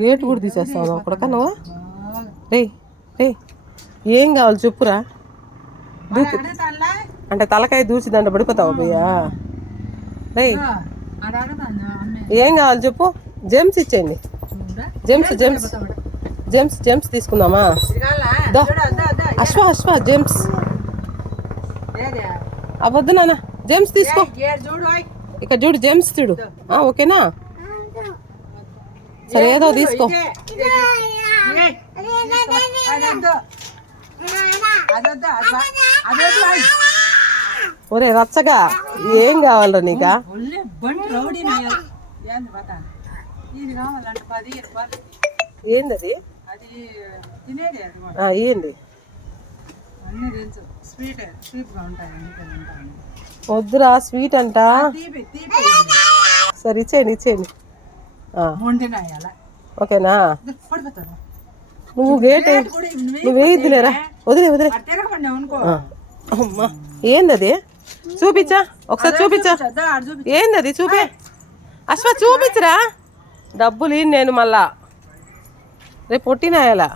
Gate కూడా తీసేస్తావు అక్కడకా నువ్వు? రే రే ఏం కావాలి చెప్పురా. దూకి అంటే తలకాయ దూచి దండ పడిపోతావా భయ్యా? రే ఏం కావాలి చెప్పు. జెమ్స్ ఇచ్చేయండి. జెమ్స్ జెమ్స్ జెమ్స్ జెమ్స్ తీసుకుందామా? అశ్వ జెమ్స్ అవద్దు నాన్న, జెమ్స్ తీసుకో. ఇక్కడ చూడు జెమ్స్ చూడు. ఓకేనా? సరే ఏదో తీసుకో. ఒరే రచ్చగా ఏం కావాలరా నీకా? ఏంది అది? ఏంది? వద్దురా స్వీట్ అంట. సరే ఇచ్చేయండి. ఓకేనా? నువ్వు గేట్ నువ్వు వేయద్దులేరా, వదిలే. అమ్మా ఏంది అది? చూపించా ఒకసారి, చూపించా. ఏంది అది? చూపి అశ్వ, చూపించరా. డబ్బులు నేను మళ్ళా రేపు పొట్టినాయాలా?